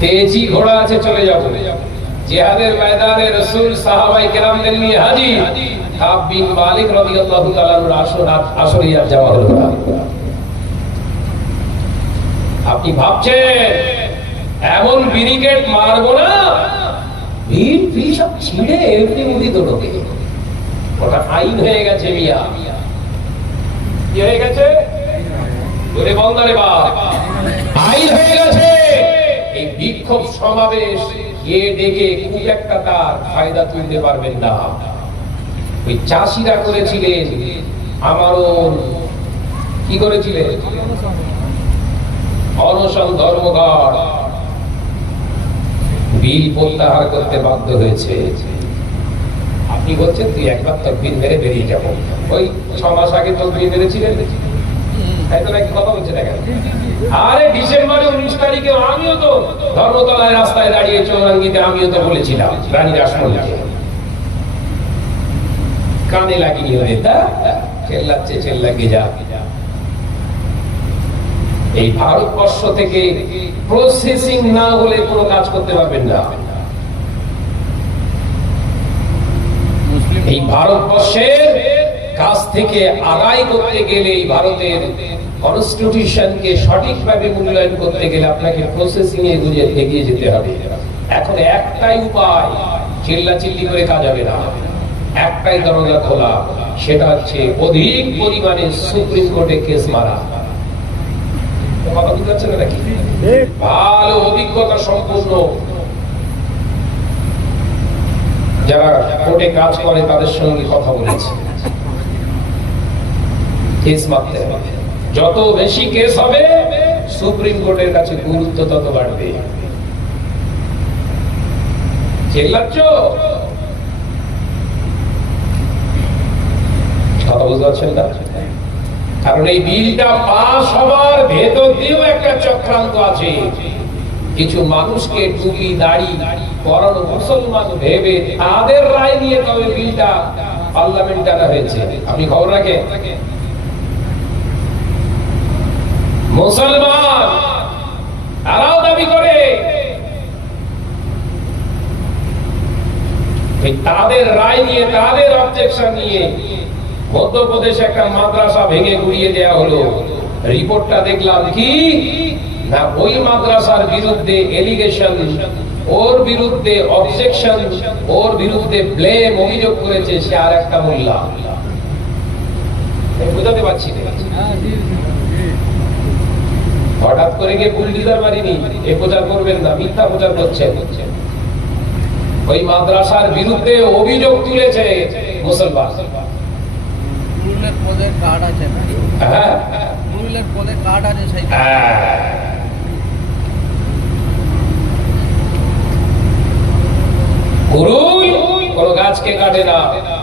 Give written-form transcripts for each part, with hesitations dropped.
তেজি ঘোড়া আছে চলে যাব জিহাদের ময়দানে রাসূল সাহাবায়ে কেরামদের নিয়ে হাজির কাব বিন মালিক রাদিয়াল্লাহু তাআলার আসরিয়াত যাওয়া হলো আপনি ভাবছেন এমন ব্যারিকেড মারবো না ভিড় সব ছিঁড়ে এমনি উদিত হবে ওটা আইন হয়ে গেছে মিয়া কি হয়ে গেছে ওরে বন্দারে বাপ আইন হয়ে গেছে এই বিক্ষোভ সমাবেশ কে ডেকে খুব একটা তার ফায়দা তুলতে পারবেন না ওই চাষিরা করেছিলেন আমারও কি করেছিলেন অনশন ধর্মঘট বিল প্রত্যাহার করতে বাধ্য হয়েছে আপনি বলছেন তুই একবার তকবীর মেরে বেরিয়ে যাবো ওই 6 মাস আগে তকবীর মেরেছিলেন তাই তো নাকি কথা বলছে দেখেন। আরে ডিসেম্বরে 19 তারিখে আমিও তো ধর্মতলায় রাস্তায় দাঁড়িয়ে চৌরাঙ্গিতে আমিও তো বলেছিলাম রানী রাসমণিকে, কানে লাগিয়ে নেতা চেল্লাচ্ছে চেল্লাকে যা। এই ভারতবর্ষ থেকে প্রসেসিং না হলে কোনো কাজ করতে পারবেন না। এই ভারতবর্ষের কাছ থেকে আদায় করতে গেলে, এই ভারতের কনস্টিটিউশনকে সঠিকভাবে মূল্যায়ন করতে গেলে আপনাকে প্রসেসিং এ এগিয়ে যেতে হবে। এখন একটাই উপায়, চিল্লাচিল্লি করে কাজ হবে না, একটাই দরজা খোলা, সেটা হচ্ছে অধিক পরিমাণে সুপ্রিম কোর্টে কেস মারা। কথা বুঝতে পারছেন নাকি? ভালো অভিজ্ঞতা সম্পন্ন যারা কোর্টে কাজ করে তাদের সঙ্গে কথা বলেছে, কেস মারতে হবে। যত বেশি কেস হবে সুপ্রিম কোর্টের কাছে গুরুত্ব তত বাড়বে। চিল্লাচ্ছ? কথা বুঝতে পারছেন না? কারণ এই বিলটা পাস হবার ভেতর দিয়েও একটা চক্রান্ত আছে। কিছু মানুষকে টুপি দাড়ি পরানো মুসলমান ভেবে তাদের রায় নিয়ে তবে বিলটা পার্লামেন্টে আনা হয়েছে। আপনি খবর রাখেন? মুসলমান তারাও দাবি করে তাদের রায় নিয়ে, তাদের অবজেকশন নিয়ে মধ্যপ্রদেশে একটা মাদ্রাসা ভেঙে গুড়িয়ে দেওয়া হলো। রিপোর্টটা দেখলাম কি না, ওই মাদ্রাসার বিরুদ্ধে এলিগেশন, ওর বিরুদ্ধে অবজেকশন, ওর বিরুদ্ধে ব্লেম, অভিযোগ করেছে সে আর একটা মোল্লা। বুঝাতে পারছি না? হঠাৎ করে গিয়ে বুলডিজার মারিনি, এ প্রচার করবেন না, মিথ্যা প্রচার করছেন। ওই মাদ্রাসার বিরুদ্ধে অভিযোগ তুলেছে মুসলমান। কোন গাছকে কাটে না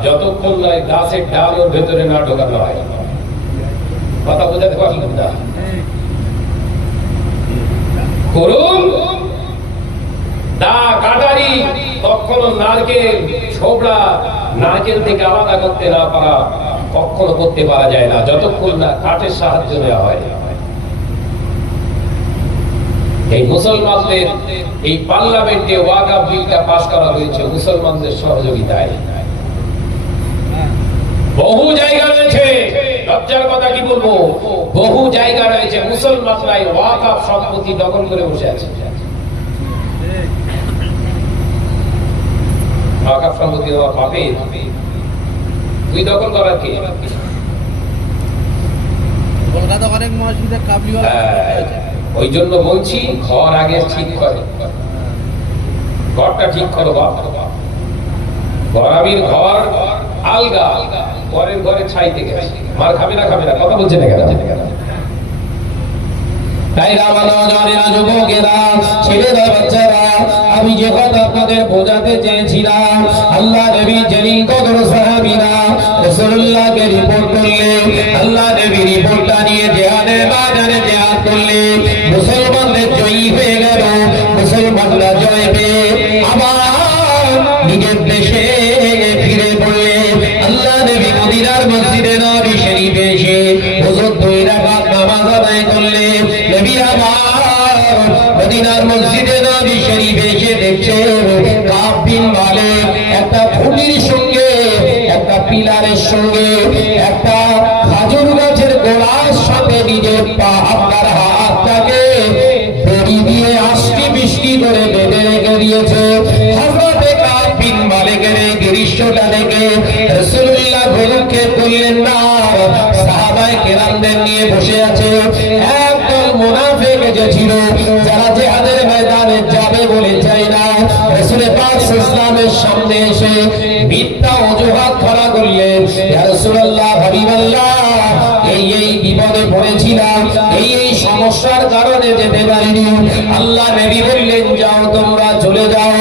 যতক্ষণ নয় গাছের ডাল ওর ভেতরে না ঢোকানো হয়। কথা বোঝাতে পারলেন না? করুন দা কাটারি কখনো নারকেল ছোবড়া নারকেল থেকে আলাদা করতে না পারা কখনো করতে পারা যায় না যতক্ষণ না কাঠের সাহায্য নেওয়া হয়। এই মুসলমানদের এই পার্লামেন্টে ওয়াকফ বিলটা পাস করা হয়েছে মুসলমানদের সহযোগিতায়। বহু জায়গা রয়েছে, লজ্জার কথা কি বলবো, বহু জায়গা রয়েছে মুসলমানরাই ওয়াকফ সম্পত্তি দখল করে বসে আছে। ওয়াকফ সম্পত্তি দেওয়া পাবে, তুই দখল করার কে? কলকাতা অনেক মসজিদে কাবলিওয়ালা আছে। ওই জন্য বলছি ঘর আগে ঠিক করে, ঘরটা ঠিক করো বাপ। গরাবির ঘর আলগা, পরের ঘরে ছাইতে গেছে, মার খাবে না খাবে না, কথা বলছে না কেন? তাই রামানুজনেরা যুবকেরা ছেলেরা বাচ্চারা আমি যে কথা আপনাদের বোঝাতে চেয়েছিলাম, আল্লাহ নবী জলিল কদর সাহাবীরা রাসূলুল্লাহকে রিপোর্ট করলেন, আল্লাহ নবী রিপোর্টটা নিয়ে জিহাদের বাজারে জিহাদ করলেন, মুসলমানদের জয়ী হয়ে গেল, মুসলমানরা জয় পেয়ে আবার নিজের দেশে ফিরে পড়লেন। আল্লাহ নবী মদিনার মসজিদে নববী শরীফে এসে হুজুর 2 রাকাত নামাজ আদায় করলেন। নবী আমার মদিনার মসজিদে নববী শরীফে এসে দেখছেন কাব বিন মালিক একটা খুঁটির সঙ্গে, একটা পিলারের সঙ্গে, একটা খাজুর গাছের গোড়ার সাথে নিজের পা আপনার হাতটাকে দড়ি দিয়ে আষ্টি বৃষ্টি করে বেঁধে রেখে দিয়েছে। হযরতে কাব বিন মালিকের এই দৃশ্যটা দেখে রাসূলুল্লাহ ভুরুকে তুললেন না, সাহাবায়ে কেরামদের নিয়ে বসে আছে। একদল মুনাফিক যে ছিল যারা জিহাদের ময়দানে যাবে বলে চায় না, রাসূল পাক সাল্লাল্লাহু আলাইহি সামনে এসে মিথ্যা অজুহাত খড়া করলেন, ইয়া রাসূলুল্লাহ হাবিবাল্লাহ এই বিপদে পড়েছিলাম, এই সমস্যার কারণে যেতে পারিনি। আল্লাহ নবী বললেন যাও তোমরা চলে যাও।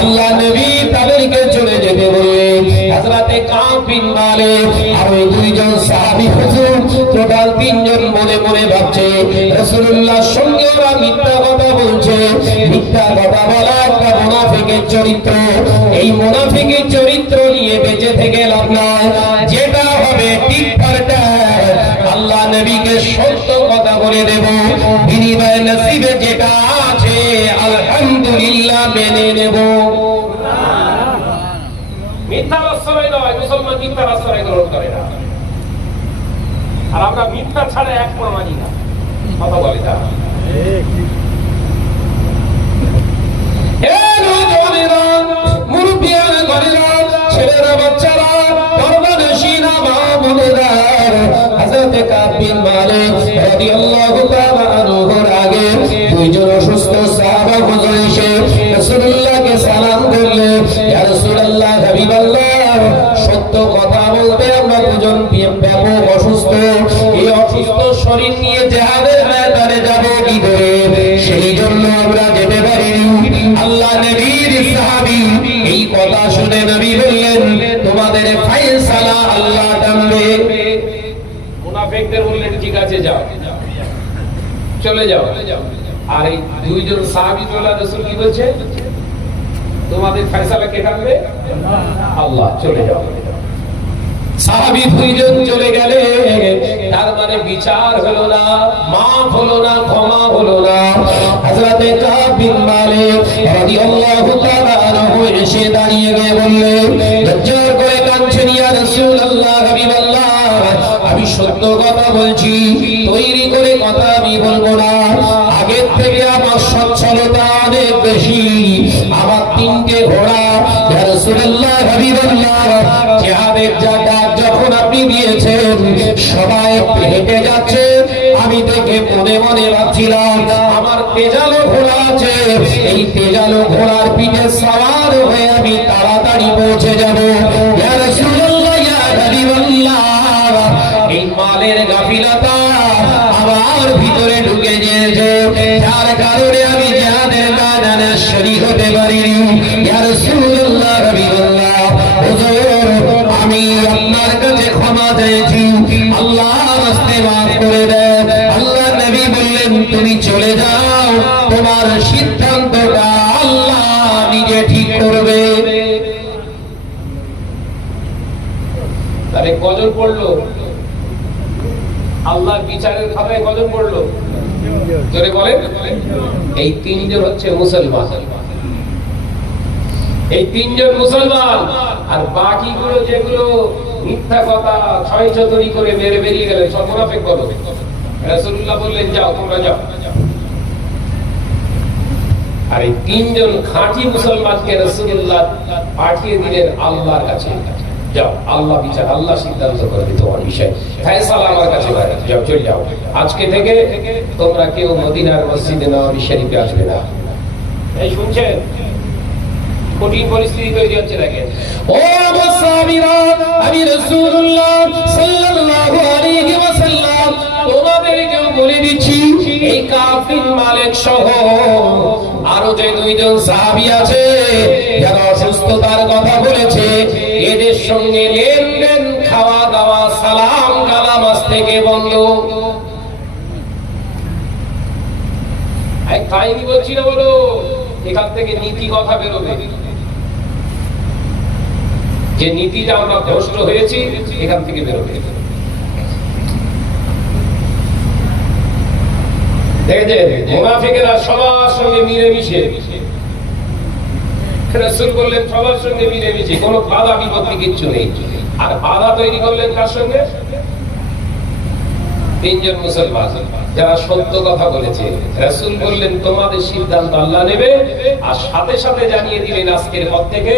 আল্লাহ নবী তাদেরকে চলে যেতে বললেন। হযরতে কাব বিন মালিক আর ওই 2 জন সাহাবী হুজুর টোটাল 3 জন বলে মনে ভাবছে রাসূলুল্লাহর সঙ্গে ওরা মিথ্যা কথা বলছে। মিথ্যা কথা বলা একটা মুনাফিকের চরিত্র। এই মুনাফিকের চরিত্র নিয়ে বেঁচে থেকে লাভ নাই। যেটা হবে ঠিক পাল্টায় আল্লাহ নবীকে সত্য কথা বলে দেব, বিনিময়ে নসিবে যেটা আছে আলহামদুলিল্লাহ মেনে নেব। মিথ্যার আশ্রয় নয়, মুসলমান মিথ্যার আশ্রয় গ্রহণ করে না। আর আমরা মিথ্যা ছাড়া এক পা মানি না, কথা বলে তারা। ছেলেরা বাচ্চারা পরবানশীনা মা বোনেরা, হযরত কাব বিন মালিক রাদিয়াল্লাহু তাআলা আনহুর আগে দুইজন অসুস্থ সাহাবা হুজুর এসে রাসূলুল্লাহকে সালাম করলেন, ইয়া রাসূলুল্লাহ হাবিবাল্লাহ, সত্য কথা বলতে আমরা দুজন ব্যাপক অসুস্থ। এই অসুস্থ শরীর নিয়ে জিহাদের ময়দানে যাব কি করে? সেই জন্য আমরা যেতে পারিনি। আল্লাহ নবীর সাহাবী এই কথা শুনে নবী বললেন, তোমাদের ফয়সালা আল্লাহ টানবে। মুনাফিকদের বললেন ঠিক আছে যাও, চলে যাও। আর এই দুইজন সাহাবী বললেন রাসূল কি বলছে? তোমাদের ফয়সালা কে টানবে? আল্লাহ, চলে যাও। সাহাবী দুইজন চলে গেলে তার মানে বিচার হলো না, মাফ হলো না, ক্ষমা হলো না। হযরত কাব বিন মালিক রাদিয়াল্লাহু তাআলা আনহু এসে দাঁড়িয়ে গিয়ে বললেন, লজ্জা করে কাঁদছেন, ইয়া রাসূলুল্লাহ হাবিবাল্লাহ, আমি সত্য কথা বলছি, তৈরি করে কথা আমি বলবো না। আগের থেকে আমার সচ্ছলতা অনেক বেশি। আমার তিনটে ঘোড়া, ইয়া রাসূলুল্লাহ হাবিবাল্লাহ, জিহাদের জায়গা যখন আপনি দিয়েছেন সবাই হেঁটে যাচ্ছে, আমি দেখে মনে মনে ভাবছিলাম আমার তেজালো ঘোড়া আছে, এই তেজালো ঘোড়ার পিঠে সওয়ার হয়ে আমি তাড়াতাড়ি পৌঁছে যাব। ইয়া রাসূলুল্লাহ, ইয়া হাবিবাল্লাহ, এই মালের গাফিলতা আমার ভিতরে ঢুকে গিয়েছে, যার কারণে আমি জিহাদের ময়দানে শরীক হতে পারিনি। ইয়া রাসূলুল্লাহ হাবিবাল্লাহ, হুজুর আমি আপনার কাছে ক্ষমা চাইছি, আল্লাহ রাস্তে মাফ করে দেন। আল্লাহ নবী বললেন, তুমি চলে যাও, তোমার সিদ্ধান্তটা আল্লাহ নিজে ঠিক করবে। তাহলে কজন পড়লো? আল্লাহর বিচারের খাতায় কজন পড়লো? জোরে বলেন। এই তিনজন হচ্ছে মুসলমান। এই তিনজন মুসলমান। আর বাকিগুলো যেগুলো মিথ্যা কথা ছয় চতুরি করে মেরে বেরিয়ে গেলে সব মুনাফিক বলো। রাসূলুল্লাহ বললেন যাও, তোমরা যাও। আর এই তিনজন খাঁটি মুসলমানকে রাসূলুল্লাহ পাঠিয়ে দিলেন আল্লাহর কাছে, যাও, আল্লাহ বিচার, আল্লাহ সিদ্ধান্ত করবে তোমার বিষয়, ফয়সালা আমার কাছে বাইরে যাও, চলে যাও। আজকে থেকে তোমরা কেউ মদিনার মসজিদে নববী শরীফে আসবে না। এই শুনছেন? কঠিন পরিস্থিতি তৈরি হচ্ছে দেখেন। ও মুসাফিরা, আমি রাসূলুল্লাহ সাল্লাল্লাহু আলাইহি ওয়াসাল্লাম তোমাদেরকেও বলে দিচ্ছি, এই কাব বিন মালিক সহ আরো যে দুইজন সাহাবী আছে যারা অসুস্থতার কথা বলেছে, এদের সঙ্গে লেনদেন, খাওয়া দাওয়া, সালাম কালাম আজ থেকে বন্ধ। এই কাহিনী বলছি না, বলো এখান থেকে নীতি কথা বেরোবে। যে নীতিটা আমরা ভ্রষ্ট হয়েছি এখান থেকে বেরোবে। দেখেছেন মুনাফিকেরা সবার সঙ্গে মিলেমিশে, রাসূল বললেন সবার সঙ্গে মিলেমিশে, কোনো বাধা বিপত্তি কিচ্ছু নেই। আর বাধা তৈরি করলেন কার সঙ্গে? তিনজন মুসলমান যারা সত্য কথা বলেছে। রাসূল বললেন তোমাদের সিদ্ধান্ত আল্লাহ নেবে। আর সাথে সাথে জানিয়ে দিলেন আজকের পর থেকে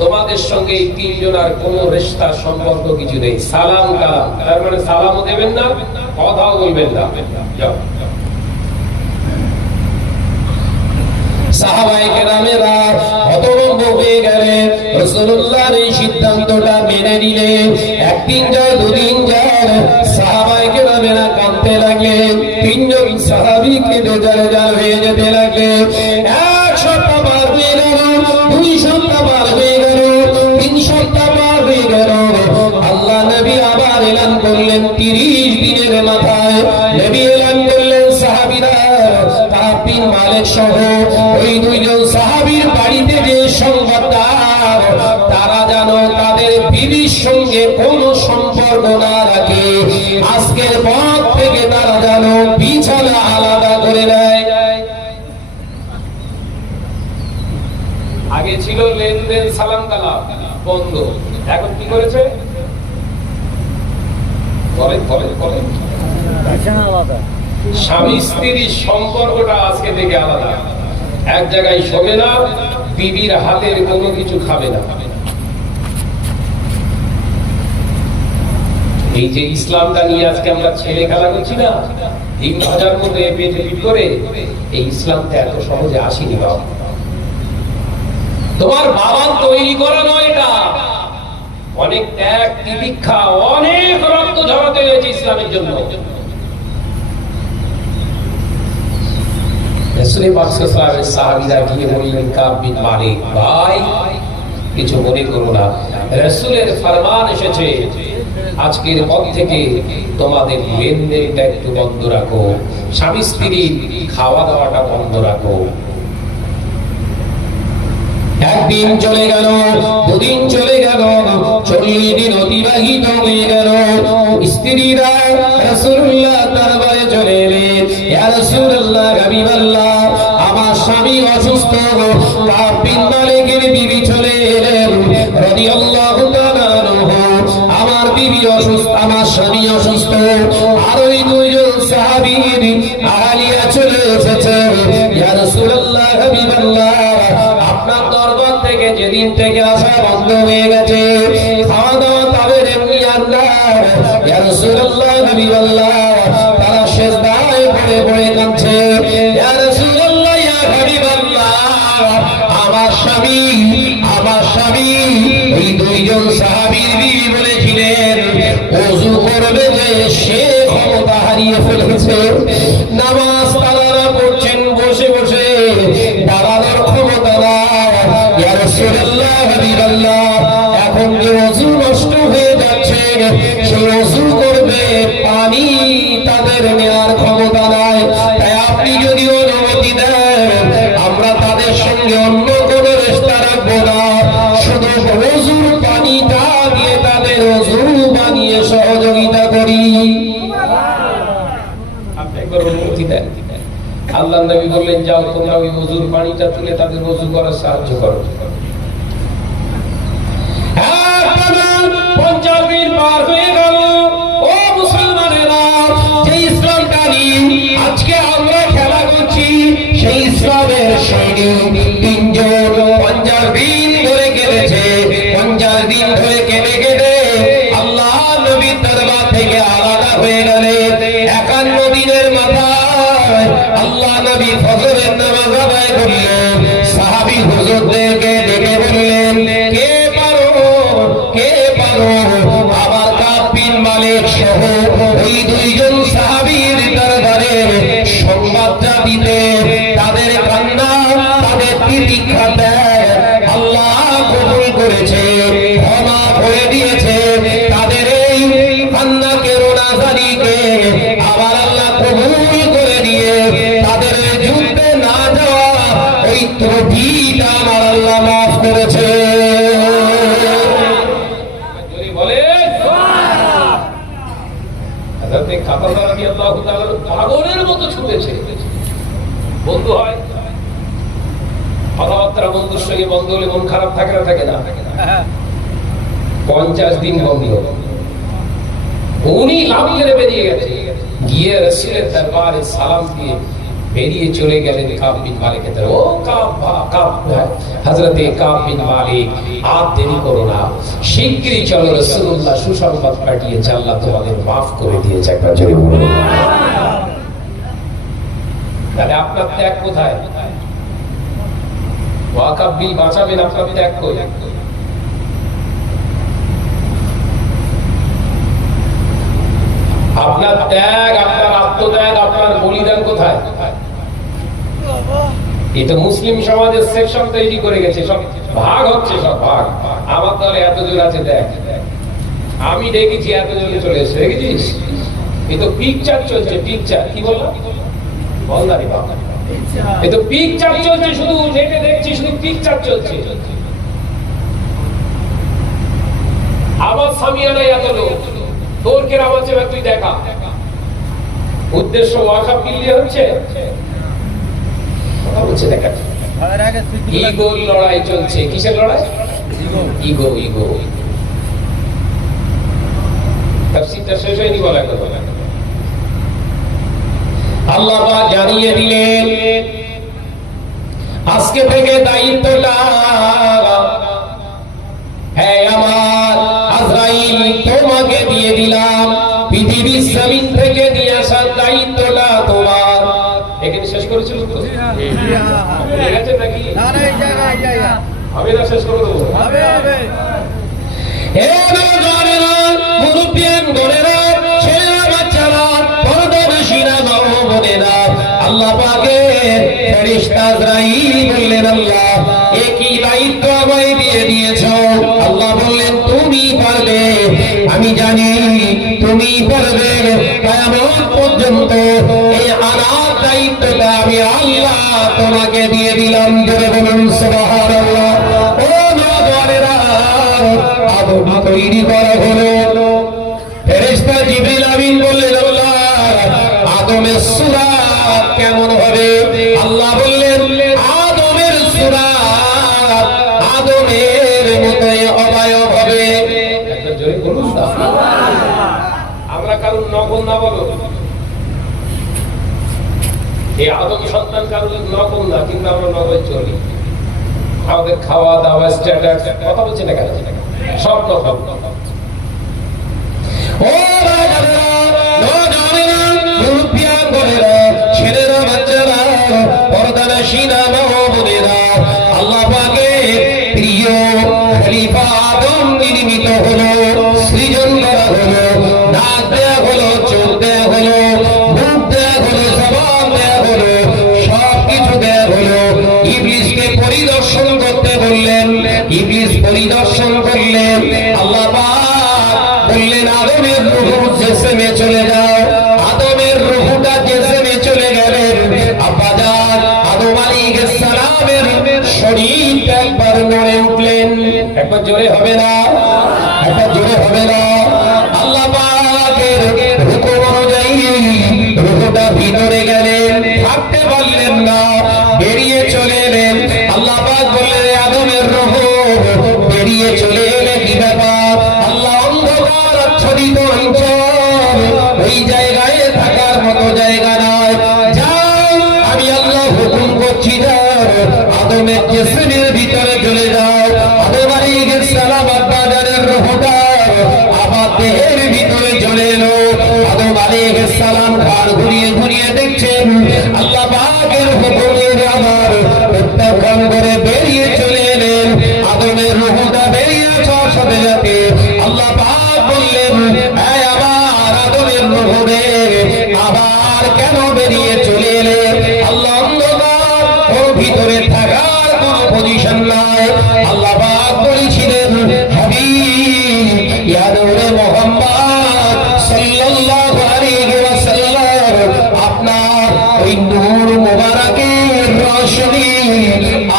তোমাদের সঙ্গে এই তিনজন আর কোনো রিশতা সম্পর্ক কিছু নেই। সালাম কালাম, তার মানে সালামও দেবেন না, কথাও বলবেন না, যাও। সাহাবায়ে কেরামেরা হতভম্ব হয়ে গেলেন, রাসূলুল্লাহর এই সিদ্ধান্তটা মেনে নিলেন। একদিন যায়, দুদিন যায়, সাহাবায়ে কেরামেরা কাঁদতে লাগলেন। তিনজন সাহাবী কেঁদে জাল হয়ে যেতে লাগলেন। এক সপ্তাহ পার হয়ে গেল, 2 সপ্তাহ পার হয়ে গেল, 3 সপ্তাহ পার হয়ে গেল। আল্লাহ নবী আবার এলান করলেন 30 দিনের মাথায় নবী আজকের পর থেকে তারা যেন বিছানা আলাদা করে নেয়। আগে ছিল লেনদেন সালাম কালাম বন্ধ, এখন কি করেছে? বলেন বলেন বলেন। স্বামী স্ত্রীর সম্পর্কটা আজকে থেকে আলাদা। এক জায়গায় শোবে না, বিবির হাতের কোনো কিছু খাবে না। এই যে ইসলামটা নিয়ে আজকে আমরা ছেলে খেলা করছি না, ৩,০০০ মতো পেটে পিট করে, এই ইসলামটা এত সহজে আসেনি বাবা। তোমার বাবার তৈরি করা নয় এটা, অনেক ত্যাগ তিতিক্ষা, অনেক রক্ত ঝরাতে হয়েছে ইসলামের জন্য। রাসূল পাক সাল্লাল্লাহু আলাইহি ওয়াসাল্লামের সাহাবীরা গিয়ে বললেন কাব বিন মালিক, ভাই কিছু মনে করো না, রাসূলের ফরমান এসেছে আজকের পর থেকে তোমাদের লেনদেনটা একটু বন্ধ রাখো, স্বামী স্ত্রী খাওয়া দাওয়াটা বন্ধ রাখো। একদিন চলে গেল, দুদিন চলে গেল, 40 দিন অতিবাহিত হয়ে গেল। স্ত্রীরা রাসূলুল্লাহ দরবারে চলে এলেন, ইয়া রাসূলুল্লাহ, হাবিবাল্লাহ, আমার স্বামী অসুস্থ। কাব বিন মালিকের বিবি চলে এলেন রাদিয়াল্লাহু তাআলা আনহু, আমার বিবি অসুস্থ, আমার স্বামী অসুস্থ। আর ওই দুইজন সাহাবী আলিয়া চলে এসেছে, ইয়া রাসূলুল্লাহ, হাবিবাল্লাহ, আপনার দরবার থেকে যেদিন থেকে আসা বন্ধ হয়ে গেছে, খাওয়া দাওয়া তাদের এমনি আল্লাহ, ইয়া রাসূলুল্লাহ, হাবিবাল্লাহ, তারা সিজদায় পড়ে পড়ে কাঁদছে। ইয়া রাসূলুল্লাহ, ইয়া হাবিবাল্লাহ, আমার স্বামী, আমার স্বামী। এই দুইজন সাহাবীর বিবি বলেছিলেন ওযু করবে যে সে ক্ষমতা হারিয়ে ফেলেছে। নামাজ তারা পড়ছেন বসে বসে, দাঁড়ানোর ক্ষমতা নাই। ইয়া রাসূলুল্লাহ, হাবিবাল্লাহ, এখন যে ওযু নষ্ট হয়ে যাচ্ছে, সেই ওযু করবে পানি তাদের নেওয়ার ক্ষমতা নাই। তাই আপনি যদি অনুমতি দেন, আমরা তাদের সঙ্গে অন্য কোনো রেশতা রাখবো না, শুধু ওযুর পানিটা দিয়ে তাদের ওযু বানিয়ে সহযোগিতা করি। আপনি একবার অনুমতি দেন। আল্লাহর নবী বললেন, যাও তোমরা ওই ওযুর পানিটা তুলে তাদের ওযু করার সাহায্য করো। 50 দিন পার হয়ে গেল। ও মুসলমানেরা, যে ইসলামটা নিয়ে আজকে আমরা খেলা করছি, সেই ইসলামের সৈনিক 3 জন 50 দিন ধরে কেঁদেছে। 50 দিন ধরে কেঁদে কেঁদে আল্লাহ নবীর দরবার থেকে আলাদা হয়ে গেলেন। 51 দিনের মাথায় আল্লাহ নবী ফজরের নামাজ আদায় করলেন। সাহাবী হুজুরদেরকে ডেকে বললেন, কে পারো, কে পারো আবার কাব বিন মালিক সহ ওই দুইজন সাহাবীর দরবারে সংবাদটা দিতে। তাদের কান্না, তাদের তিতিক্ষা আল্লাহ কবুল করেছে, ক্ষমা করে দিয়েছে। তাদের এই কান্নাকে, রোনাজারিকে আবার আল্লাহ কবুল করে দিয়ে তাদের যুদ্ধে না যাওয়া ওই ত্রুটিটা আমার আল্লাহ মাফ করেছে। যদি বলেন হযরত খাতাব রাদিয়াল্লাহু তাআলা পাগলের মতো ছুটেছে। বন্ধু হয়, কথাবার্তা বন্ধুর সঙ্গে বন্ধ হলে মন খারাপ থাকে না? থাকে না? 50 দিন বন্ধ। উনি লাভ করে বেরিয়ে গেছে, গিয়ে রাসূলের দরবারে সালাম দিয়ে বেরিয়ে চলে গেলেন কাব বিন মালিকের দরবারে। ও কাব, হযরতে কাব বিন মালিক, আর দেরি করো না, শিগগিরই চলো, রাসূলুল্লাহ সুসংবাদ পাঠিয়েছে, আল্লাহ তোমাদের মাফ করে দিয়েছে। একবার জোরে বলুন। তাহলে আপনার ত্যাগ কোথায়? ওয়াকাব বিল বাঁচাবেন, আপনার ত্যাগ কই? আপনার ত্যাগ, আপনার আত্মত্যাগ, আপনার বলিদান কোথায়? এটা মুসলিম সমাজের সেকশন তৈরি করে গেছে, সব ভাগ হচ্ছে, সব ভাগ। আমার দলে এতজন আছে, দেখ আমি দেখেছি এতজনে চলে এসে, দেখেছিস? এ তো পিকচার চলছে, পিকচার। কি বললাম? বল না রে বাবা, এ তো পিকচার চলছে, শুধু নেটে দেখছি, শুধু পিকচার চলছে। আমার সামিয়ানায় এত লোক, তোর কেরাম আছে বা তুই দেখা। উদ্দেশ্য ওয়াকাফ কিনলে হচ্ছে কথা বলছে দেখা। ঘরের আগে স্মৃতি ইগোর লড়াই চলছে। কিসের লড়াই? Ego ego. তাফসীরটা শেষ হয়নি বলা কথা। আল্লাহ পাক জানিয়ে দিলেন আজকে থেকে দায়িত্বটা হ্যাঁ আমার আজরাইল তোমাকে দিয়ে দিলাম। পৃথিবীর জমিন থেকে নিয়ে আসার দায়িত্বটা তোমার। এখানে শেষ করেছিল তো? ঠিক আছে নাকি? না না এই জায়গা আমি না শেষ করে দেবো। হবে হে নওজওয়ানেরা, মুরব্বিয়ান গোনেরা, ছেলেরা, বাচ্চারা, পর্দানশীরা, মা ও বোনেরা, আল্লাহ পাকের ফেরেশতা আজরাইল বললেন আল্লাহ একই দায়িত্ব আমায় দিয়ে দিয়েছো। আল্লাহ বললেন তুমি পারবে, আমি জানি তুমি পারবে। কিয়ামত পর্যন্ত এই আনার দায়িত্বটা আমি আল্লাহ তোমাকে দিয়ে দিলাম। জোরে বলুন সুবহানাল্লাহ। ও নওজওয়ানেরা, আদম তৈরি করা হলো। ফেরেশতা জিবরিল আমিন বললেন আল্লাহ আদমের সূরাত কেমন হবে? আল্লাহ বললেন আদমের সূরাত আদমের মতোই অবয়ব হবে। একটা জোরে বলুন না। আমরা কারণ নকল না বলো। এই আদম সন্তান কারণ নকল না, কিন্তু আমরা নকল চলি। আমাদের খাওয়া দাওয়া স্ট্যাটাস কথা বলছি না কেন? সব নকল। ও রাজারা, নওজওয়ানেরা, মুরব্বিয়ান গোনেরা, ছেলেরা, বাচ্চারা, পর্দানশীরা, মা ও বোনেরা, আল্লাহ পাকের প্রিয় খলিফা আদম নির্মিত হলো, সৃজন করা হলো, নাক দেয়া হলো, চোখ দেয়া হলো, মুখ দেয়া হলো, জবান দেয়া হলো, সবকিছু দেয়া হলো। ইবলিসকে পরিদর্শন করতে বললেন, ইবলিস পরিদর্শন করলেন। আল্লাহ পাক বললেন আদমের রূহ জিসমে চলে যাও। আদমের রূহটা জিসমে চলে গেলেন। আব্বাজান আদম আলাইহিস সালামের শরীরটা একবার নড়ে উঠলেন। একবার জোরে হবে না? একবার জোরে হবে না? আল্লাহ পাকের হুকুম অনুযায়ী রূহটা ভিতরে গেলেন, থাকতে পারলেন না, বেরিয়ে চলে এলেন। আল্লাহ পাক বললেন আদমের রূহ বেরিয়ে চলে এলে কি ব্যাপার? আল্লাহ অন্ধকার আচ্ছাদিত অঞ্চল, ওই জায়গায় থাকার মতো জায়গা নয়। যাও, আমি আল্লাহ হুকুম করছি, যাও আদমের জিসমের ভিতরে চলে যাও। আদম আলাইহিস সালাম আব্বাজানের রূহটা আবার দেহের ভিতরে চলে এলো। আদম আলাইহিস সালাম ঘাড় ঘুরিয়ে ঘুরিয়ে দেখছেন আল্লাহ পাকের হুকুমের আবার প্রত্যাখ্যান করে বেরিয়ে চলে এলেন। আদমের রূহটা বেরিয়ে যাওয়ার সাথে সাথে আল্লাহ পাক বললেন এই আবার আদমের রূহ রে, আবার কেন বেরিয়ে চলে এলে? আল্লাহ অন্ধকার, ওর ভিতরে থাকার কোনো পজিশন নাই। আল্লাহ পাক বলেছিলেন হাবিব ইয়া নূরে মুহাম্মদ সাল্লাল্লাহু আলাইহি ওয়াসাল্লাম, আপনার ওই নূর মুবারকের রোশনি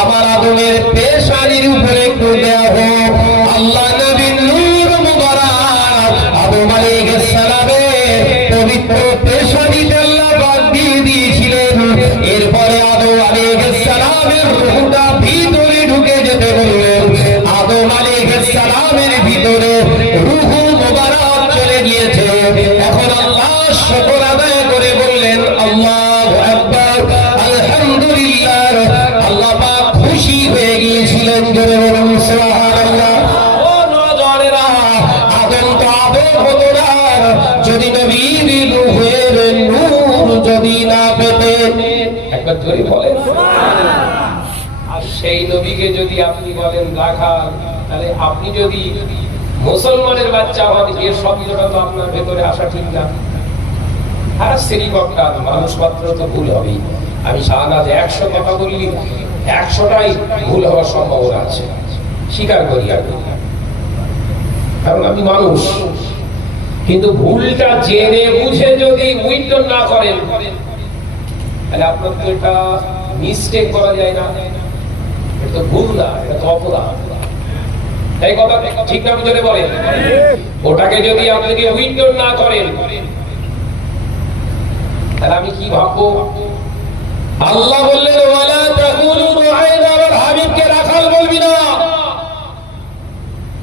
আমার আদমের পেশানির উপরে একটু দেয়া হোক। আল্লাহ নবীর নূর মুবারক আদম আলাইহিস সালামের পবিত্র পেশানিতে আল্লাহ পাক দিয়ে দিয়েছিলেন। এরপরে আদম আলাইহিস সালামের রূহটা ভিতরে ঢুকে যেতে বললেন। আদম আলাইহিস সালামের ভিতরে রূহ মুবারক চলে গিয়েছে। এখন আল্লাহ শুকর আদায় করে বললেন আল্লাহু আকবার, আলহামদুলিল্লাহ। আল্লাহ পাক খুশি হয়ে গিয়েছিলেন। জোরে বলুন সুবহানাল্লাহ। ও নওজওয়ানেরা, আদম তো আদম হতো না যদি নবীর রূহের নূর যদি না পেতেন। একবার জোরে বলেন। আর সেই নবীকে যদি আপনি বলেন রাখাল, তাহলে আপনি যদি মুসলমানের বাচ্চা হন, এর শব্দটা তো আপনার ভেতরে আসা ঠিক না। আর শ্রীকর্তার মানুষ মাত্র তো ভুল হবেই। আমি শাহনাজ 100 কথা বললি 100টাই ভুল হওয়ার সম্ভাবনা আছে, স্বীকার করি আমি, কারণ আমি মানুষ। কিন্তু ভুলটা জেনে বুঝে যদি উইথড্র না করেন, তাহলে আপনার তো এটা মিস্টেক করা যায় না, এটা তো ভুল না, এটা তো অপরাধ। এই কথা ঠিক না বুঝতে বলেন? ওটাকে যদি আপনাকে উইন্ডো না করেন তাহলে আমি কি ভাববো? আল্লাহ বললেন ওয়ালা তাকুলু রাইনা ওয়াল হাবিবকে রাখাল বলবি না।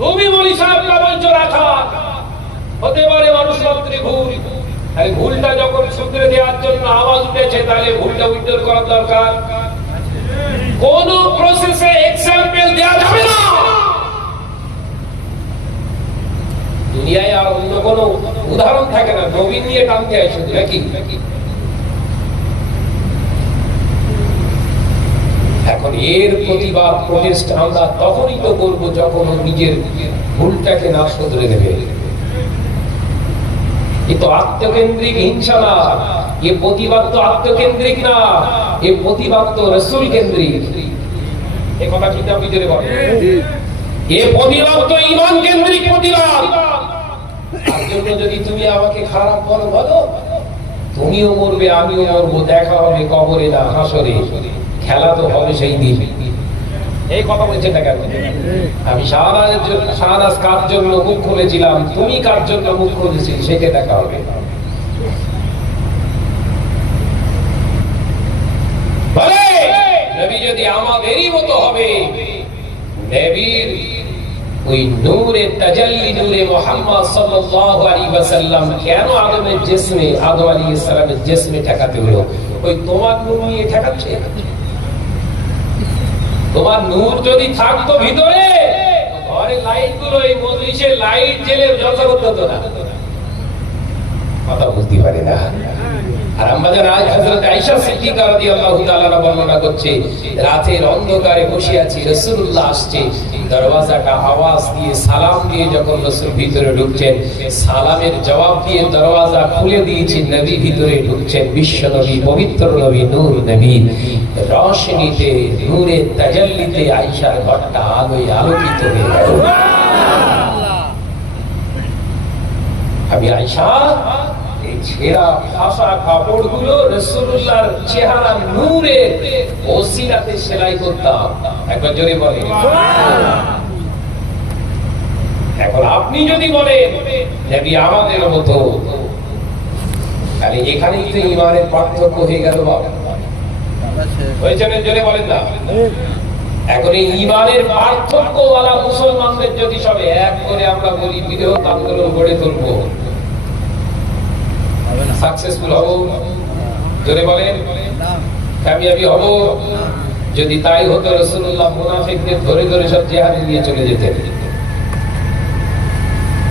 তুমি মনি সাহেবকে বলছো রাখা, হতে পারে মানুষ মাত্রই ভুল। এই ভুলটা যখন শুধরে দেওয়ার জন্য আওয়াজ উঠেছে তাহলে ভুলটা উইন্ডো করার দরকার। কোন প্রসেসে এক্সাম্পল দেওয়া যাবে না। দুনিয়ায় আর অন্য কোনো উদাহরণ থাকে না, নবী নিয়ে টানতে হয় শুধু, নাকি? এখন এর প্রতিবাদ প্রটেস্ট আমরা তখনই তো করবো যখন ও নিজের ভুলটাকে না শুধরে দেবে। এ তো আত্মকেন্দ্রিক হিংসা না, এ প্রতিবাদ তো আত্মকেন্দ্রিক না, এ প্রতিবাদ তো রাসূল কেন্দ্রিক। এই কথা ঠিক আপনি জোরে বলেন। এ প্রতিবাদ তো ঈমান কেন্দ্রিক প্রতিবাদ। তার জন্য যদি তুমি আমাকে খারাপ বলো, বলো, তুমিও মরবে আমিও মরবো, দেখা হবে কবরে না হাসরে, খেলা তো হবে সেই দিন। এই কথা বলছেন না কেন? আমি শাহনাজ কার জন্য মুখ খুলেছিলাম, তুমি কার জন্য মুখ খুলেছিলে, সেটা দেখা হবে। বলে নবী যদি আমাদেরই মতো হবে, নবীর ওই নূরে তাজাল্লি নূরে মুহাম্মদ সাল্লাল্লাহু আলাইহি ওয়াসাল্লাম কেন আদমের জিসমে, আদম আলাইহিস সালামের জিসমে ঠেকাতে হলো? ওই তোমার নূর নিয়ে ঠেকাচ্ছে। তোমার নূর যদি থাকতো ভিতরে, ঘরের লাইট গুলো, এই মজলিসের লাইট জেলে জলসা করতে হতো না। কথা বুঝতে পারে না। আর আম্মাজান হযরত আয়েশা সিদ্দিকা রাদিয়াল্লাহু তাআলা বর্ণনা করছে, রাতের অন্ধকারে বসে আছি, রাসূলুল্লাহ আসছে, দরওয়াজাটা আওয়াজ দিয়ে সালাম দিয়ে যখন রাসূল ভিতরে ঢুকছেন, সালামের জবাব দিয়ে দরওয়াজা খুলে দিয়েছি, নবী ভিতরে ঢুকছেন, বিশ্ব নবী, পবিত্র নবী, নূর নবী, রোশনীতে, নূরে তাজাল্লিতে আয়েশার ঘরটা আলোয় আলোকিত হয়ে গেল। আমি আয়েশা এই ছেঁড়া ফাঁসা কাপড়গুলো রাসূলুল্লাহর চেহারার নূরে ওসিলাতে সেলাই করতাম। একবার জোরে বলেন। এখন আপনি যদি বলেন নবী আমাদের মতো, তাহলে এখানেই তো ঈমানের পার্থক্য হয়ে গেল। বাবা হয়েছে না? জোরে বলেন না। এখন এই ঈমানের পার্থক্যওয়ালা মুসলমানদের যদি সবে এক করে আমরা বলি বিরোধ আন্দোলন গড়ে তুলবো, সাকসেসফুল হব? জোরে বলেন। কামিয়াবি হব? যদি তাই হতো রাসূলুল্লাহ মুনাফিকদের ধরে ধরে সব জিহাদে নিয়ে চলে যেতেন।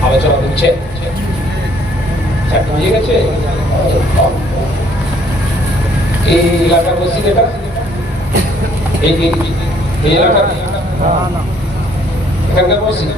আলোচনা বুঝছে? বুঝে গেছে? এই এলাকার মসজিদ, এটা এই এলাকার এখানকার মসজিদ।